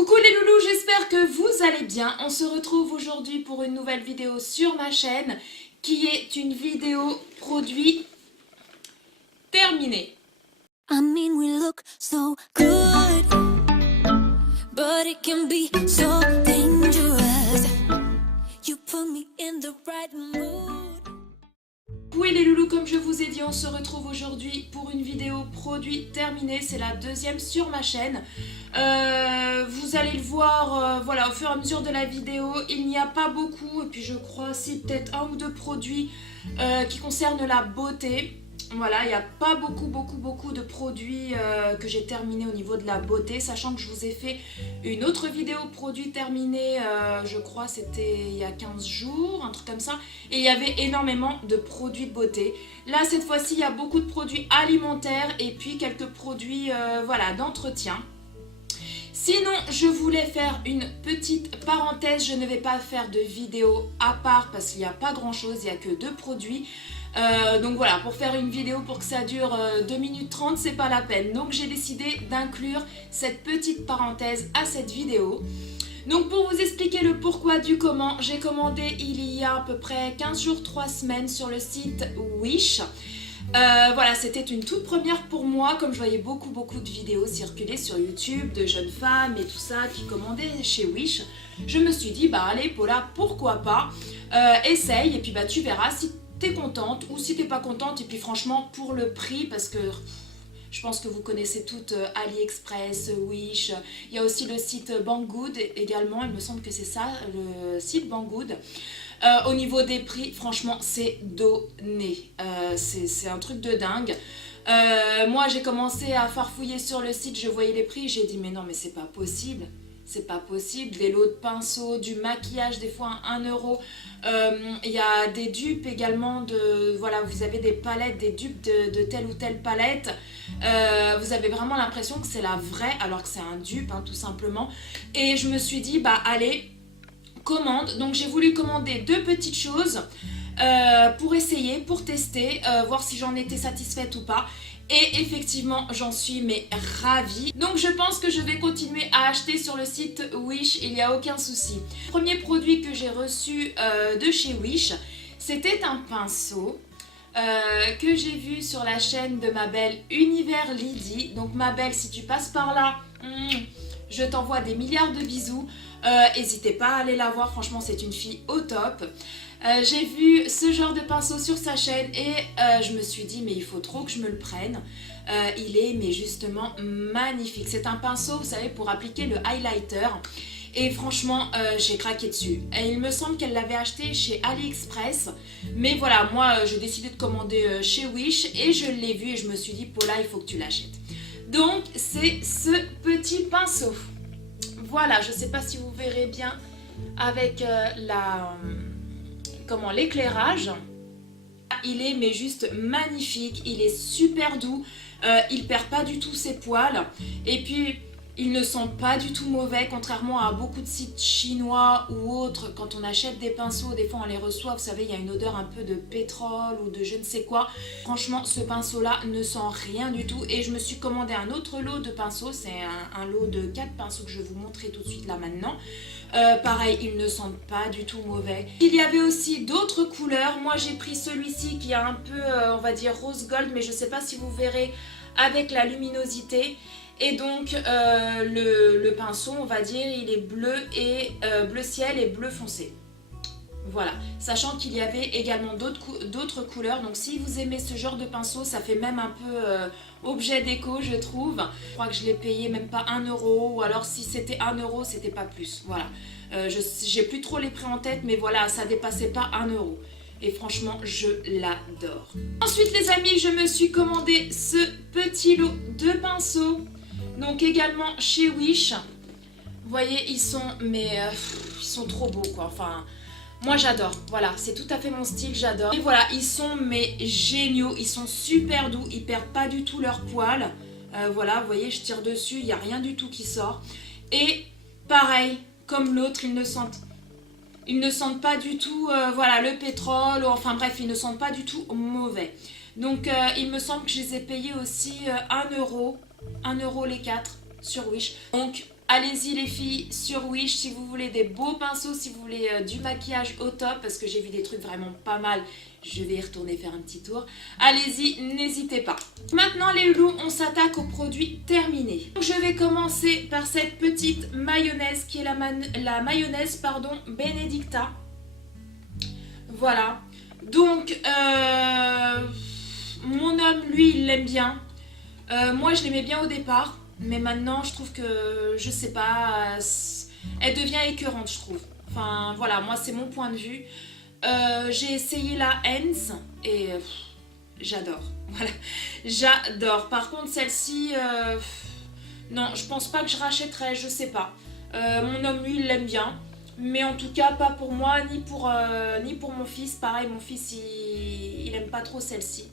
Coucou les loulous, j'espère que vous allez bien. On se retrouve aujourd'hui pour une nouvelle vidéo sur ma chaîne qui est une vidéo produit terminée. I mean, we look so good, but it can be so dangerous. You put me in the right mood. Oui les loulous, comme je vous ai dit, on se retrouve aujourd'hui pour une vidéo produit terminée. C'est la deuxième sur ma chaîne. Vous allez le voir voilà, au fur et à mesure de la vidéo. Il n'y a pas beaucoup, et puis je crois si peut-être un ou deux produits qui concernent la beauté. Voilà, il n'y a pas beaucoup de produits que j'ai terminés au niveau de la beauté, sachant que je vous ai fait une autre vidéo produit terminé, je crois c'était il y a 15 jours, un truc comme ça, et il y avait énormément de produits de beauté. Là, cette fois-ci, il y a beaucoup de produits alimentaires et puis quelques produits voilà, d'entretien. Sinon, je voulais faire une petite parenthèse, je ne vais pas faire de vidéo à part parce qu'il n'y a pas grand chose, il n'y a que deux produits. Donc voilà, pour faire une vidéo pour que ça dure 2 minutes 30, c'est pas la peine. Donc j'ai décidé d'inclure cette petite parenthèse à cette vidéo. Donc pour vous expliquer le pourquoi du comment, j'ai commandé il y a à peu près 15 jours, 3 semaines sur le site Wish. Voilà, c'était une toute première pour moi, comme je voyais beaucoup de vidéos circuler sur YouTube de jeunes femmes et tout ça qui commandaient chez Wish. Je me suis dit, bah allez Paula, pourquoi pas, essaye et puis bah tu verras si t'es contente ou si t'es pas contente. Et puis franchement, pour le prix, parce que je pense que vous connaissez toutes AliExpress, Wish, il y a aussi le site Banggood également, il me semble que c'est ça, le site Banggood. Au niveau des prix, franchement, c'est donné. C'est un truc de dingue. Moi, j'ai commencé à farfouiller sur le site, je voyais les prix, j'ai dit mais non, mais c'est pas possible. C'est pas possible, des lots de pinceaux, du maquillage, des fois 1 euro. Il y a des dupes également, voilà, vous avez des palettes, des dupes de telle ou telle palette. Vous avez vraiment l'impression que c'est la vraie, alors que c'est un dupe, hein, tout simplement. Et je me suis dit, bah allez, commande. Donc j'ai voulu commander deux petites choses pour essayer, pour tester, voir si j'en étais satisfaite ou pas. Et effectivement, j'en suis mais ravie. Donc je pense que je vais continuer à acheter sur le site Wish, il n'y a aucun souci. Le premier produit que j'ai reçu de chez Wish, c'était un pinceau que j'ai vu sur la chaîne de ma belle Univers Lydie. Donc ma belle, si tu passes par là, je t'envoie des milliards de bisous. N'hésitez pas à aller la voir, franchement c'est une fille au top. J'ai vu ce genre de pinceau sur sa chaîne et je me suis dit mais il faut trop que je me le prenne. Il est mais justement magnifique. C'est un pinceau, vous savez, pour appliquer le highlighter. Et franchement, j'ai craqué dessus. Et il me semble qu'elle l'avait acheté chez AliExpress. Mais voilà, moi j'ai décidé de commander chez Wish et je l'ai vu et je me suis dit Paula, il faut que tu l'achètes. Donc c'est ce petit pinceau. Voilà, je ne sais pas si vous verrez bien avec l'éclairage. Il est mais juste magnifique, il est super doux, il perd pas du tout ses poils et puis il ne sent pas du tout mauvais, contrairement à beaucoup de sites chinois ou autres. Quand on achète des pinceaux, des fois on les reçoit, vous savez, il y a une odeur un peu de pétrole ou de je ne sais quoi. Franchement, ce pinceau-là ne sent rien du tout. Et je me suis commandé un autre lot de pinceaux, c'est un lot de 4 pinceaux que je vais vous montrer tout de suite là maintenant. Pareil, ils ne sentent pas du tout mauvais. Il y avait aussi d'autres couleurs. Moi, j'ai pris celui-ci qui est un peu, on va dire, rose gold, mais je ne sais pas si vous verrez avec la luminosité. Et donc le pinceau, on va dire, il est bleu et bleu ciel et bleu foncé. Voilà, sachant qu'il y avait également d'autres couleurs. Donc si vous aimez ce genre de pinceau, ça fait même un peu objet déco, je trouve. Je crois que je l'ai payé même pas 1 euro, ou alors si c'était 1 euro, c'était pas plus. Voilà, j'ai plus trop les prix en tête, mais voilà, ça dépassait pas 1 euro. Et franchement, je l'adore. Ensuite les amis, je me suis commandé ce petit lot de pinceaux. Donc également chez Wish, vous voyez, ils sont trop beaux quoi, enfin, moi j'adore, voilà, c'est tout à fait mon style, j'adore. Et voilà, ils sont mais géniaux, ils sont super doux, ils perdent pas du tout leur poil, voilà, vous voyez, je tire dessus, il n'y a rien du tout qui sort. Et pareil, comme l'autre, ils ne sentent pas du tout, voilà, le pétrole, enfin bref, ils ne sentent pas du tout mauvais. Donc il me semble que je les ai payés aussi 1 euro les 4 sur Wish. Donc allez-y les filles sur Wish si vous voulez des beaux pinceaux, si vous voulez du maquillage au top, parce que j'ai vu des trucs vraiment pas mal. Je vais y retourner faire un petit tour. Allez-y, n'hésitez pas. Maintenant les loulous, on s'attaque aux produits terminés. Donc, je vais commencer par cette petite mayonnaise qui est la mayonnaise pardon, Benedicta. Voilà. Donc, mon homme, lui, il l'aime bien. Moi, je l'aimais bien au départ. Mais maintenant, je trouve que, je sais pas, elle devient écœurante, je trouve. Enfin, voilà, moi, c'est mon point de vue. J'ai essayé la Heinz et j'adore. Voilà, j'adore. Par contre, celle-ci, non, je pense pas que je rachèterais, je sais pas. Mon homme, lui, il l'aime bien. Mais en tout cas, pas pour moi, ni pour mon fils. Pareil, mon fils, il aime pas trop celle-ci.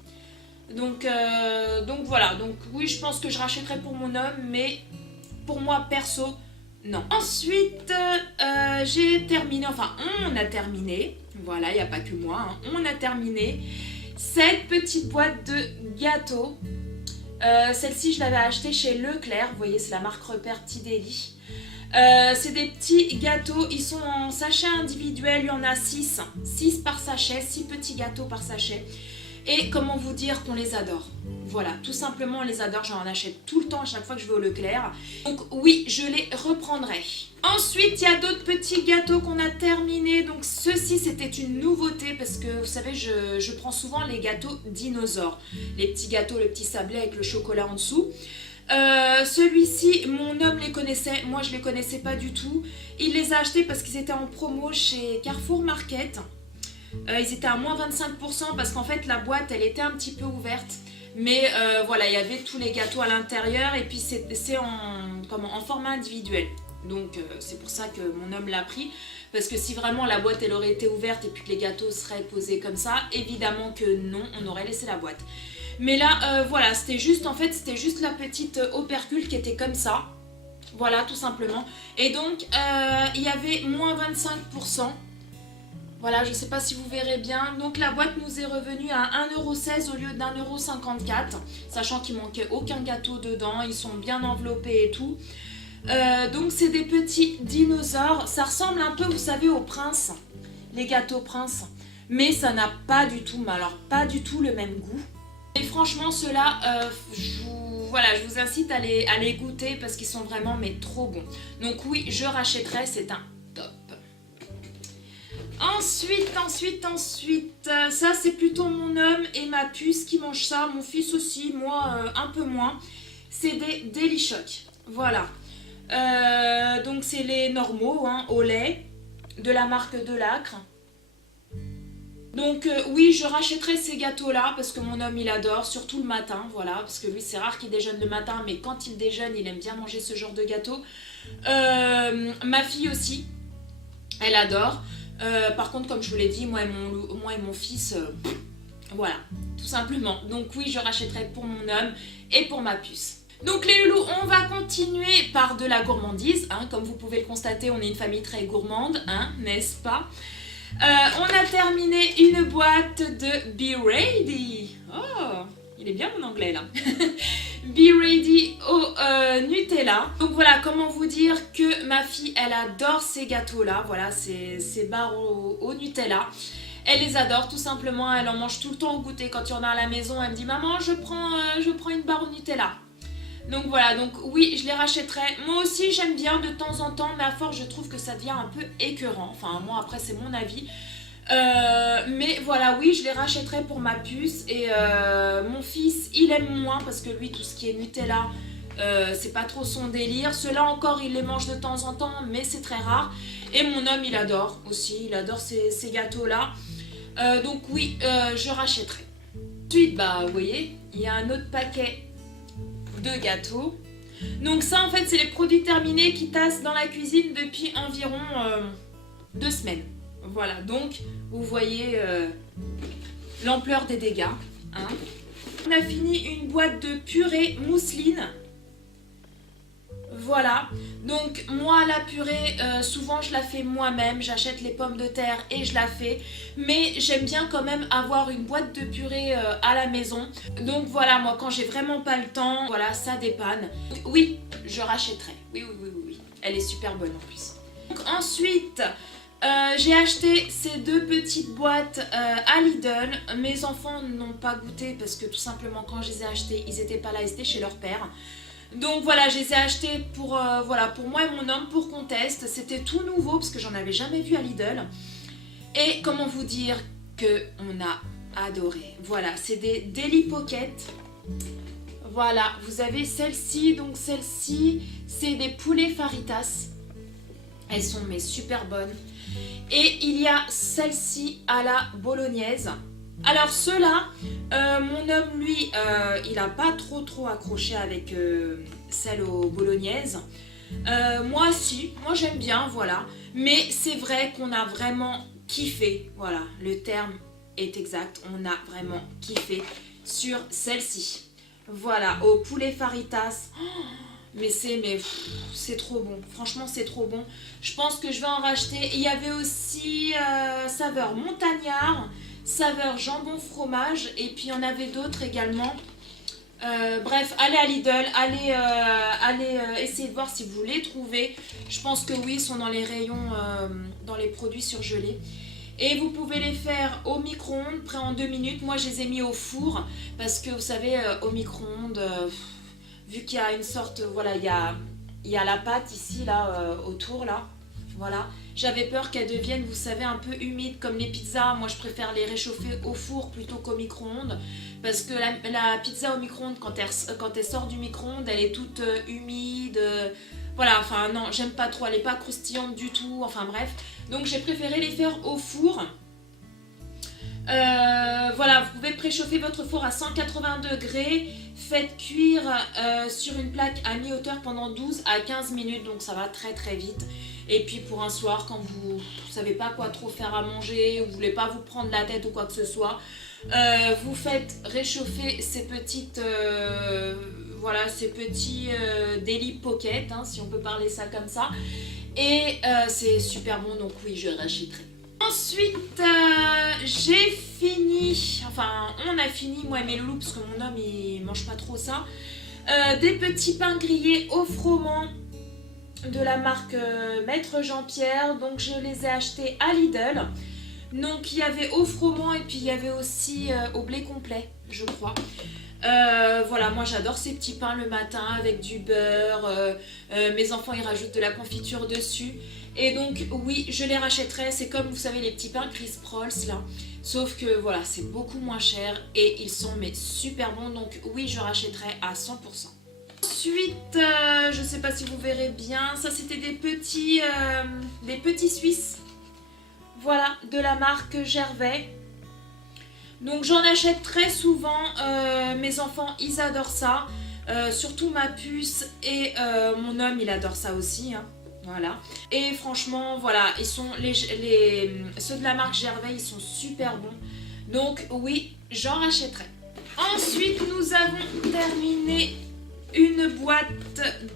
Donc voilà, donc oui, je pense que je rachèterai pour mon homme, mais pour moi, perso, non. Ensuite, j'ai terminé, enfin, on a terminé, voilà, il n'y a pas que moi, hein, on a terminé cette petite boîte de gâteaux. Celle-ci, je l'avais achetée chez Leclerc, vous voyez, c'est la marque Repère Tideli. C'est des petits gâteaux, ils sont en sachet individuel, il y en a 6 par sachet, 6 petits gâteaux par sachet. Et comment vous dire qu'on les adore. Voilà, tout simplement on les adore, j'en achète tout le temps à chaque fois que je vais au Leclerc. Donc oui, je les reprendrai. Ensuite, il y a d'autres petits gâteaux qu'on a terminés. Donc ceux-ci, c'était une nouveauté parce que vous savez, je prends souvent les gâteaux dinosaures. Les petits gâteaux, le petit sablé avec le chocolat en dessous. Celui-ci, mon homme les connaissait, moi je les connaissais pas du tout. Il les a achetés parce qu'ils étaient en promo chez Carrefour Market. Ils étaient à moins 25% parce qu'en fait la boîte elle était un petit peu ouverte. Mais voilà, il y avait tous les gâteaux à l'intérieur et puis c'est en format individuel. Donc c'est pour ça que mon homme l'a pris. Parce que si vraiment la boîte elle aurait été ouverte et puis que les gâteaux seraient posés comme ça, évidemment que non, on aurait laissé la boîte. Mais là, voilà, c'était juste la petite opercule qui était comme ça. Voilà, tout simplement. Et donc, il y avait moins 25%. Voilà, je ne sais pas si vous verrez bien. Donc la boîte nous est revenue à 1,16€ au lieu d'1,54€. Sachant qu'il manquait aucun gâteau dedans. Ils sont bien enveloppés et tout. Donc c'est des petits dinosaures. Ça ressemble un peu, vous savez, aux princes. Les gâteaux princes. Mais ça n'a pas du tout, mais alors pas du tout le même goût. Et franchement, ceux-là, je vous incite à les goûter parce qu'ils sont vraiment trop bons. Donc oui, je rachèterai, c'est un top. Ensuite, ça c'est plutôt mon homme et ma puce qui mangent ça. Mon fils aussi, moi un peu moins. C'est des Delichoc. Voilà. Donc c'est les normaux, hein, au lait, de la marque Delacre. Donc oui, je rachèterai ces gâteaux-là parce que mon homme il adore, surtout le matin, voilà, parce que lui c'est rare qu'il déjeune le matin, mais quand il déjeune, il aime bien manger ce genre de gâteau. Ma fille aussi, elle adore. Par contre, comme je vous l'ai dit, moi et mon fils, voilà, tout simplement. Donc oui, je rachèterai pour mon homme et pour ma puce. Donc les loulous, on va continuer par de la gourmandise, hein. Comme vous pouvez le constater, on est une famille très gourmande, hein, n'est-ce pas? On a terminé une boîte de Be Ready. Oh, il est bien mon anglais là. Be Ready au Nutella. Donc voilà, comment vous dire que ma fille, elle adore ces gâteaux là. Voilà, ces barres au Nutella. Elle les adore tout simplement, elle en mange tout le temps au goûter. Quand il y en a à la maison, elle me dit maman, je prends une barre au Nutella. Donc voilà, donc oui, je les rachèterai. Moi aussi, j'aime bien de temps en temps, mais à force, je trouve que ça devient un peu écœurant. Enfin, moi, après, c'est mon avis. Mais voilà, oui, je les rachèterai pour ma puce. Et mon fils, il aime moins parce que lui, tout ce qui est Nutella, c'est pas trop son délire. Ceux-là encore, il les mange de temps en temps, mais c'est très rare. Et mon homme, il adore aussi. Il adore ces gâteaux-là. Donc oui, je rachèterai. Ensuite, bah, vous voyez, il y a un autre paquet de gâteaux. Donc ça en fait c'est les produits terminés qui tassent dans la cuisine depuis environ 2 semaines. Voilà, donc vous voyez l'ampleur des dégâts, hein. On a fini une boîte de purée mousseline. Voilà, donc moi la purée, souvent je la fais moi-même, j'achète les pommes de terre et je la fais, mais j'aime bien quand même avoir une boîte de purée à la maison. Donc voilà, moi quand j'ai vraiment pas le temps, voilà, ça dépanne. Oui, je rachèterai, oui. Elle est super bonne en plus. Donc, ensuite, j'ai acheté ces 2 petites boîtes à Lidl. Mes enfants n'ont pas goûté parce que tout simplement quand je les ai achetées, ils n'étaient pas là, ils étaient chez leur père. Donc voilà, je les ai achetées pour, voilà, pour moi et mon homme pour qu'on teste. C'était tout nouveau parce que j'en avais jamais vu à Lidl. Et comment vous dire qu'on a adoré. Voilà, c'est des Deli Pocket. Voilà, vous avez celle-ci. Donc celle-ci, c'est des poulets faritas. Elles sont mais super bonnes. Et il y a celle-ci à la bolognaise. Alors ceux-là, mon homme lui, il n'a pas trop accroché avec celle aux bolognaises. Moi si, moi j'aime bien, voilà. Mais c'est vrai qu'on a vraiment kiffé, voilà, le terme est exact. On a vraiment kiffé sur celle-ci. Voilà, au poulet faritas. Oh, mais c'est trop bon, franchement c'est trop bon. Je pense que je vais en racheter. Il y avait aussi saveur montagnard, saveur jambon fromage, et puis il y en avait d'autres également. Bref, allez à Lidl, allez essayer de voir si vous les trouvez. Je pense que oui, ils sont dans les rayons, dans les produits surgelés. Et vous pouvez les faire au micro-ondes, prêt en 2 minutes. Moi, je les ai mis au four parce que vous savez, au micro-ondes, vu qu'il y a une sorte, voilà, il y a la pâte ici, là, autour, là. Voilà. J'avais peur qu'elles deviennent, vous savez, un peu humides comme les pizzas. Moi, je préfère les réchauffer au four plutôt qu'au micro-ondes. Parce que la pizza au micro-ondes, quand elle sort du micro-ondes, elle est toute humide. Voilà, enfin non, j'aime pas trop. Elle n'est pas croustillante du tout. Enfin bref. Donc j'ai préféré les faire au four. Voilà, vous pouvez préchauffer votre four à 180 degrés. Faites cuire sur une plaque à mi-hauteur pendant 12 à 15 minutes. Donc ça va très vite. Et puis pour un soir, quand vous ne savez pas quoi trop faire à manger, ou vous ne voulez pas vous prendre la tête ou quoi que ce soit, vous faites réchauffer ces petites, voilà, ces petits Deli Pocket, hein, si on peut parler ça comme ça. Et c'est super bon, donc oui, je rachèterai. Ensuite, j'ai fini, enfin on a fini, moi et mes loulous, parce que mon homme il mange pas trop ça, des petits pains grillés au froment de la marque Maître Jean-Pierre. Donc je les ai achetés à Lidl. Donc il y avait au froment et puis il y avait aussi au blé complet, je crois. Voilà, moi j'adore ces petits pains le matin avec du beurre. Mes enfants ils rajoutent de la confiture dessus. Et donc oui, je les rachèterai. C'est comme vous savez les petits pains Chris Prolls là. Sauf que voilà, c'est beaucoup moins cher et ils sont mais super bons. Donc oui, je rachèterai à 100%. Ensuite, je sais pas si vous verrez bien, ça c'était des petits Suisses. Voilà, de la marque Gervais. Donc j'en achète très souvent, mes enfants ils adorent ça. Surtout ma puce et mon homme il adore ça aussi. Hein. Voilà. Et franchement, voilà, ils sont ceux de la marque Gervais, ils sont super bons. Donc oui, j'en rachèterai. Ensuite, nous avons terminé une boîte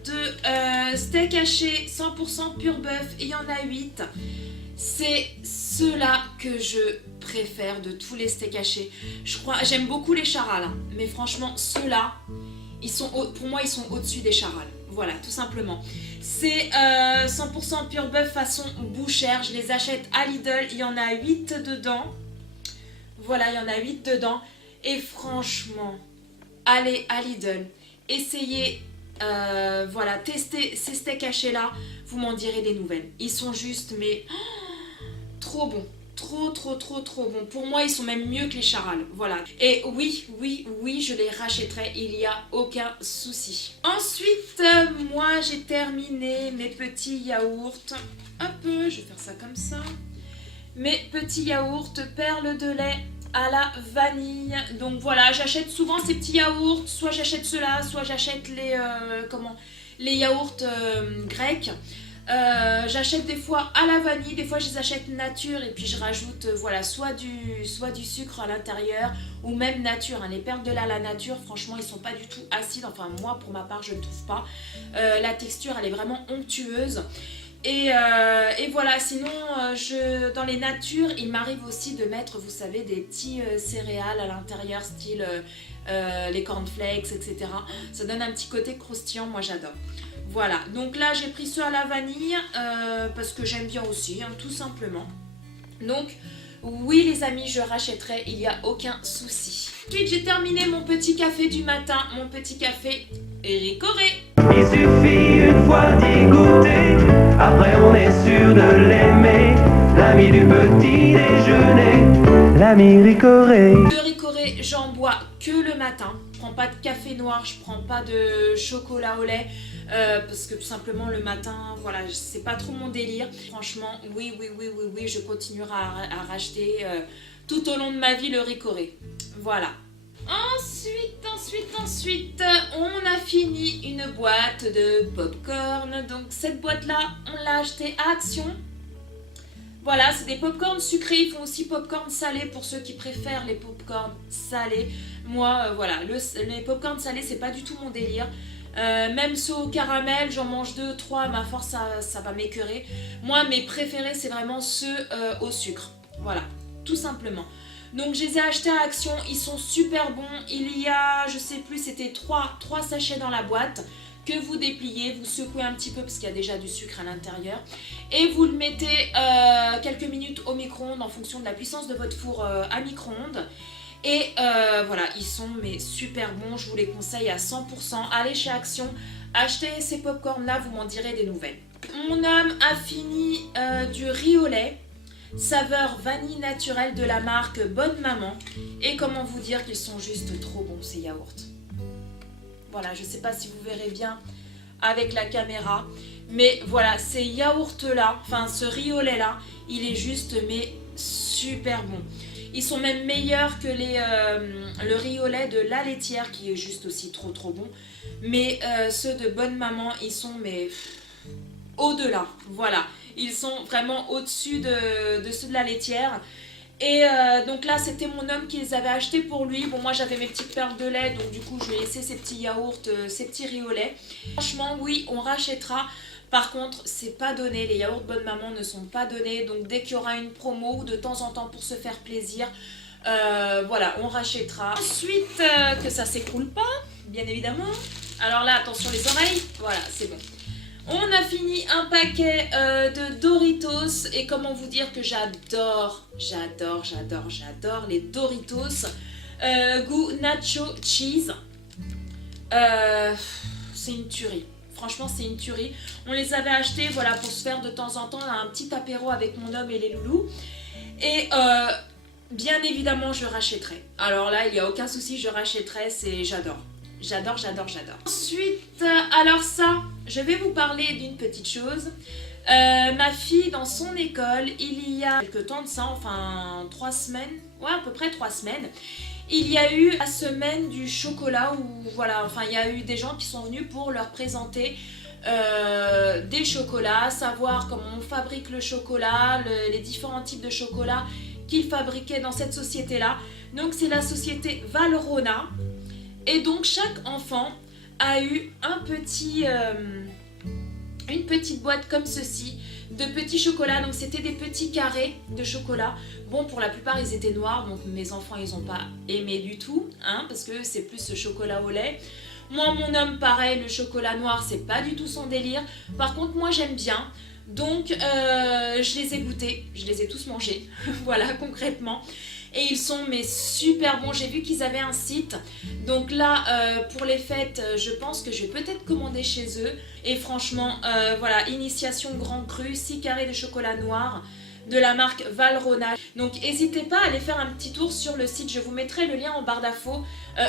de steak haché 100% pur bœuf. Il y en a 8. C'est ceux-là que je préfère de tous les steaks hachés. J'aime beaucoup les charales, hein, mais franchement, ceux-là, pour moi, ils sont au-dessus des charales. Voilà, tout simplement. C'est 100% pur bœuf façon bouchère. Je les achète à Lidl. Il y en a 8 dedans. Voilà, il y en a 8 dedans. Et franchement, allez à Lidl. Essayez, voilà, testez ces steaks hachés là. Vous m'en direz des nouvelles. Ils sont juste, mais trop bons. Trop bon. Pour moi, ils sont même mieux que les charales. Voilà. Et oui, je les rachèterai. Il n'y a aucun souci. Ensuite, moi, j'ai terminé mes petits yaourts. Hop, je vais faire ça comme ça. Mes petits yaourts perles de lait à la vanille. Donc voilà, j'achète souvent ces petits yaourts. Soit j'achète ceux-là, soit j'achète les yaourts grecs. J'achète des fois à la vanille, des fois je les achète nature et puis je rajoute voilà, soit du sucre à l'intérieur ou même nature. Hein. Les perles de lait à la nature, franchement ils sont pas du tout acides, enfin moi pour ma part je ne trouve pas. La texture elle est vraiment onctueuse. Et voilà, sinon dans les natures il m'arrive aussi de mettre, vous savez, des petits céréales à l'intérieur, style les cornflakes, etc. Ça donne un petit côté croustillant, moi j'adore. Voilà, donc là j'ai pris ceux à la vanille parce que j'aime bien aussi, hein, tout simplement. Donc oui les amis, je rachèterai, il n'y a aucun souci. Ensuite j'ai terminé mon petit café du matin, mon petit café Ricoré. Il suffit une fois d'y goûter, après on est sûr de l'aimer. L'ami du petit déjeuner, l'ami Ricoré. Le Ricoré, j'en bois que le matin. Je prends pas de café noir, je prends pas de chocolat au lait. Parce que tout simplement le matin, voilà, c'est pas trop mon délire. Franchement, oui, je continuerai à racheter tout au long de ma vie le Ricoré. Voilà. Ensuite, on a fini une boîte de popcorn. Donc cette boîte-là, on l'a achetée à Action. Voilà, c'est des popcorn sucrés. Ils font aussi popcorn salé pour ceux qui préfèrent les popcorn salés. Moi, voilà, les popcorn salés, c'est pas du tout mon délire. Même ceux au caramel, j'en mange 2, 3, ma force ça va m'écœurer. Moi mes préférés c'est vraiment ceux au sucre, voilà, tout simplement. Donc je les ai achetés à Action, ils sont super bons. Il y a, je sais plus, c'était 3 sachets dans la boîte que vous dépliez, vous secouez un petit peu parce qu'il y a déjà du sucre à l'intérieur et vous le mettez quelques minutes au micro-ondes en fonction de la puissance de votre four à micro-ondes. Et voilà, ils sont mais super bons, je vous les conseille à 100%. Allez chez Action, achetez ces popcorn là, vous m'en direz des nouvelles. Mon homme a fini du riz au lait, saveur vanille naturelle de la marque Bonne Maman. Et comment vous dire qu'ils sont juste trop bons ces yaourts. Voilà, je sais pas si vous verrez bien avec la caméra, mais voilà, ces yaourts là, enfin ce riz au lait là, il est juste mais super bon. Ils sont même meilleurs que le riz au lait de La Laitière qui est juste aussi trop bon. Mais ceux de Bonne Maman, ils sont mais au-delà. Voilà, ils sont vraiment au-dessus de ceux de La Laitière. Et donc là, c'était mon homme qui les avait achetés pour lui. Bon, moi j'avais mes petites perles de lait, donc du coup je lui ai laissé ces petits yaourts, ces petits riz au lait. Franchement, oui, on rachètera. Par contre, c'est pas donné, les yaourts Bonne Maman ne sont pas donnés, donc dès qu'il y aura une promo ou de temps en temps pour se faire plaisir, voilà, on rachètera. Ensuite, que ça s'écroule pas, bien évidemment. Alors là, attention les oreilles, voilà, c'est bon. On a fini un paquet de Doritos et comment vous dire que j'adore les Doritos goût nacho cheese. C'est une tuerie. Franchement, c'est une tuerie. On les avait achetés voilà, pour se faire de temps en temps un petit apéro avec mon homme et les loulous. Et bien évidemment, je rachèterai. Alors là, il n'y a aucun souci, je rachèterai. J'adore. J'adore. Ensuite, alors ça, je vais vous parler d'une petite chose. Ma fille, dans son école, il y a quelques temps de ça, enfin 3 semaines, ouais, à peu près 3 semaines, il y a eu la semaine du chocolat où voilà, enfin il y a eu des gens qui sont venus pour leur présenter des chocolats, savoir comment on fabrique le chocolat, les différents types de chocolat qu'ils fabriquaient dans cette société-là. Donc c'est la société Valrhona. Et donc chaque enfant a eu une petite boîte comme ceci de petits chocolats. Donc c'était des petits carrés de chocolat. Bon, pour la plupart ils étaient noirs, donc mes enfants ils n'ont pas aimé du tout, hein, parce que c'est plus ce chocolat au lait. Moi, mon homme, pareil, le chocolat noir, c'est pas du tout son délire. Par contre, moi j'aime bien. Donc je les ai goûtés, je les ai tous mangés, voilà concrètement. Et ils sont mais super bons, j'ai vu qu'ils avaient un site. Donc là, pour les fêtes, je pense que je vais peut-être commander chez eux. Et franchement, voilà, initiation grand cru, 6 carrés de chocolat noir de la marque Valrhona. Donc n'hésitez pas à aller faire un petit tour sur le site, je vous mettrai le lien en barre d'infos.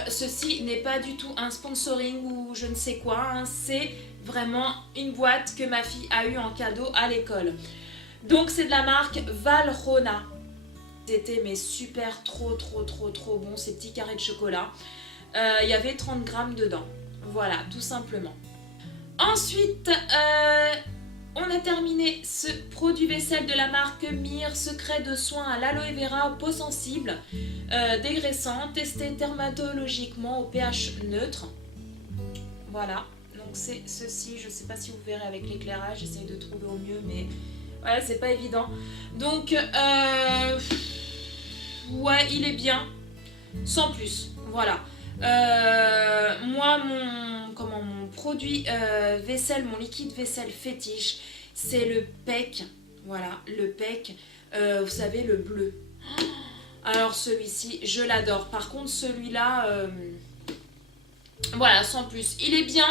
Ceci n'est pas du tout un sponsoring ou je ne sais quoi, hein. C'est vraiment une boîte que ma fille a eu en cadeau à l'école. Donc c'est de la marque Valrhona. C'était mais super trop bon ces petits carrés de chocolat. Il y avait 30 grammes dedans. Voilà, tout simplement. Ensuite, on a terminé ce produit vaisselle de la marque Mire, secret de soin à l'aloe vera, peau sensible, dégraissant, testé dermatologiquement au pH neutre. Voilà, donc c'est ceci, je ne sais pas si vous verrez avec l'éclairage, j'essaye de trouver au mieux, mais ouais, c'est pas évident. Donc, ouais, il est bien, sans plus, voilà. Moi, mon produit vaisselle, mon liquide vaisselle fétiche, c'est le PEC. Voilà, le PEC, vous savez, le bleu. Alors celui-ci, je l'adore. Par contre, celui-là, voilà, sans plus. Il est bien,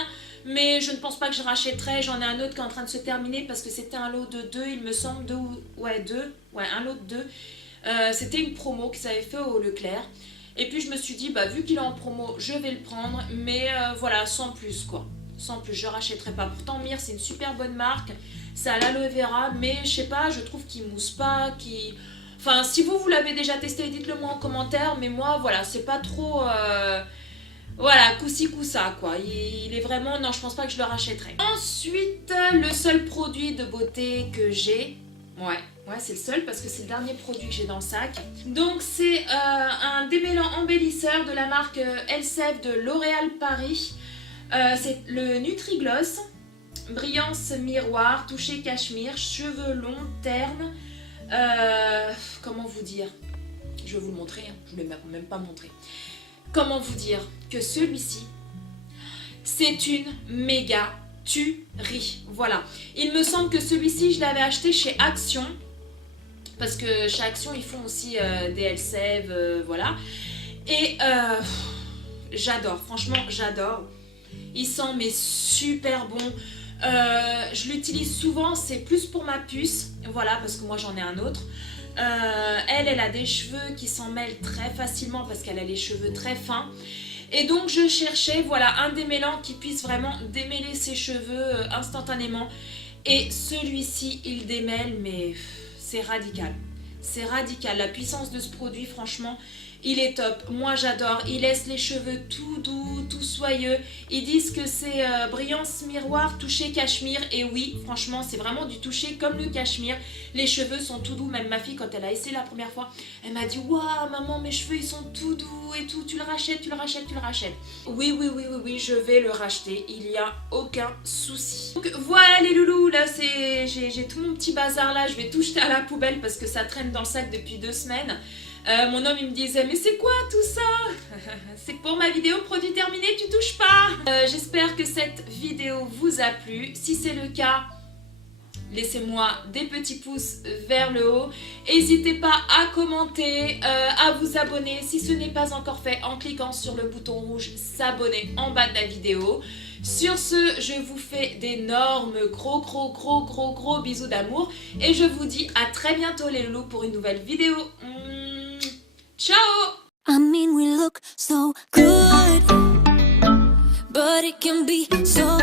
mais je ne pense pas que je rachèterai. J'en ai un autre qui est en train de se terminer parce que c'était un lot de 2, il me semble. Un lot de 2. C'était une promo qu'ils avaient fait au Leclerc. Et puis je me suis dit, bah, vu qu'il est en promo, je vais le prendre. Mais voilà, sans plus quoi. Sans plus, je rachèterai pas. Pourtant, Mire, c'est une super bonne marque. C'est à l'aloe vera, mais je sais pas, je trouve qu'il mousse pas, qu'il... Enfin, si vous l'avez déjà testé, dites-le moi en commentaire. Mais moi, voilà, c'est pas trop... Voilà, coup-ci, coup-ça, quoi. Il est vraiment... Non, je pense pas que je le rachèterai. Ensuite, le seul produit de beauté que j'ai... Ouais, c'est le seul parce que c'est le dernier produit que j'ai dans le sac. Donc, c'est un démêlant embellisseur de la marque Elseve de L'Oréal Paris. C'est le Nutri-Gloss. Brillance miroir, toucher cachemire, cheveux longs, ternes... comment vous dire? Je vais vous le montrer, hein. Je ne vais même pas montrer. Comment vous dire que celui-ci, c'est une méga tuerie. Voilà. Il me semble que celui-ci, je l'avais acheté chez Action. Parce que chez Action, ils font aussi des Elseve, voilà. Et j'adore, franchement, j'adore. Il sent mais super bon. Je l'utilise souvent, c'est plus pour ma puce, voilà, parce que moi j'en ai un autre. Elle a des cheveux qui s'en mêlent très facilement parce qu'elle a les cheveux très fins. Et donc je cherchais, voilà, un démêlant qui puisse vraiment démêler ses cheveux instantanément. Et celui-ci, il démêle, mais c'est radical. C'est radical, la puissance de ce produit, franchement... Il est top, moi j'adore, il laisse les cheveux tout doux, tout soyeux. Ils disent que c'est brillance miroir, toucher cachemire. Et oui, franchement, c'est vraiment du toucher comme le cachemire. Les cheveux sont tout doux, même ma fille, quand elle a essayé la première fois, elle m'a dit « Waouh, maman, mes cheveux, ils sont tout doux et tout, tu le rachètes, tu le rachètes, tu le rachètes. » Oui, je vais le racheter, il n'y a aucun souci. Donc voilà les loulous, là j'ai tout mon petit bazar là, je vais tout jeter à la poubelle parce que ça traîne dans le sac depuis 2 semaines. Mon homme il me disait mais c'est quoi tout ça? C'est pour ma vidéo produit terminé, tu touches pas. J'espère que cette vidéo vous a plu. Si c'est le cas, laissez-moi des petits pouces vers le haut. N'hésitez pas à commenter, à vous abonner si ce n'est pas encore fait en cliquant sur le bouton rouge s'abonner en bas de la vidéo. Sur ce, je vous fais d'énormes gros bisous d'amour et je vous dis à très bientôt les loulous pour une nouvelle vidéo. Ciao! I mean, we look so good, but it can be so